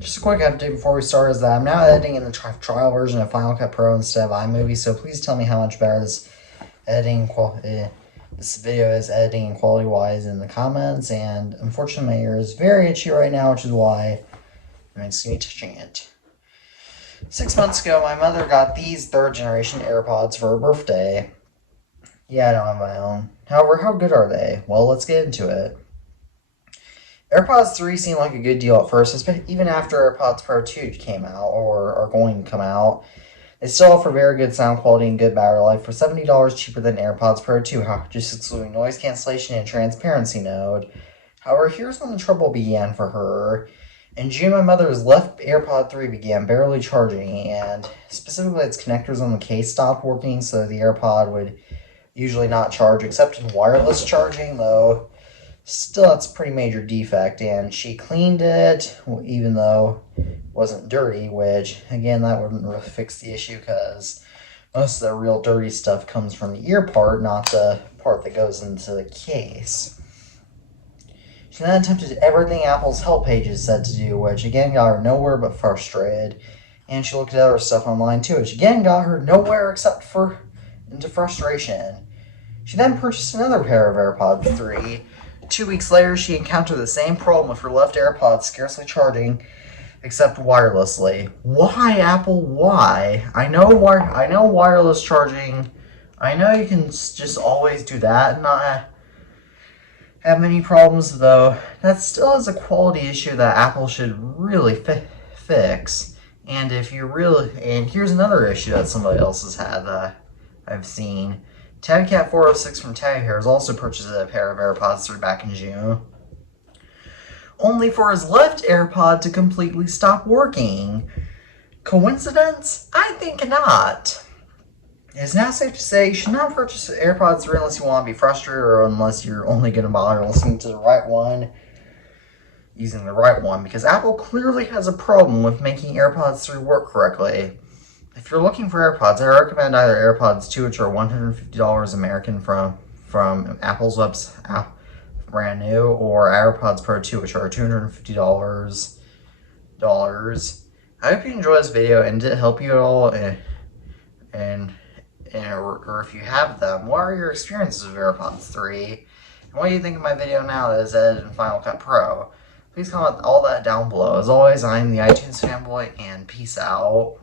Just a quick update before we start is that I'm now editing in the trial version of Final Cut Pro instead of iMovie, so please tell me how much better this video is editing and quality-wise in the comments, and unfortunately my ear is very itchy right now, which is why I'm just going to be touching it. 6 months ago, my mother got these third-generation AirPods for her birthday. Yeah, I don't have my own. However, how good are they? Well, let's get into it. AirPods 3 seemed like a good deal at first, even after AirPods Pro 2 came out, or are going to come out. They still offer very good sound quality and good battery life for $70 cheaper than AirPods Pro 2, just excluding noise cancellation and transparency mode. However, here's when the trouble began for her. In June, my mother's left AirPod 3 began barely charging, and specifically its connectors on the case stopped working, so the AirPod would usually not charge except in wireless charging, though still that's a pretty major defect. And she cleaned it, even though it wasn't dirty, which again, that wouldn't really fix the issue because most of the real dirty stuff comes from the ear part, not the part that goes into the case. She then attempted everything Apple's help pages said to do, which again got her nowhere but frustrated. And she looked at other stuff online too, which again got her nowhere except for into frustration. She then purchased another pair of AirPods 3. 2 weeks later, she encountered the same problem with her left AirPods scarcely charging except wirelessly. Why, Apple? Why? I know wireless charging. I know you can just always do that and not have many problems, though. That still is a quality issue that Apple should really fix. And here's another issue that somebody else has had that I've seen. TabCat406 from Tag has also purchased a pair of AirPods 3 back in June, only for his left AirPod to completely stop working. Coincidence? I think not. It is now safe to say you should not purchase AirPods 3 unless you want to be frustrated or unless you're only going to bother listening to the right one, using the right one, because Apple clearly has a problem with making AirPods 3 work correctly. If you're looking for AirPods, I recommend either AirPods 2, which are $150 American from Apple's website, brand new, or AirPods Pro 2, which are $250. I hope you enjoyed this video and did it help you at all, or if you have them, what are your experiences with AirPods 3? And what do you think of my video now that is edited in Final Cut Pro? Please comment all that down below. As always, I'm the iTunes fanboy, and peace out.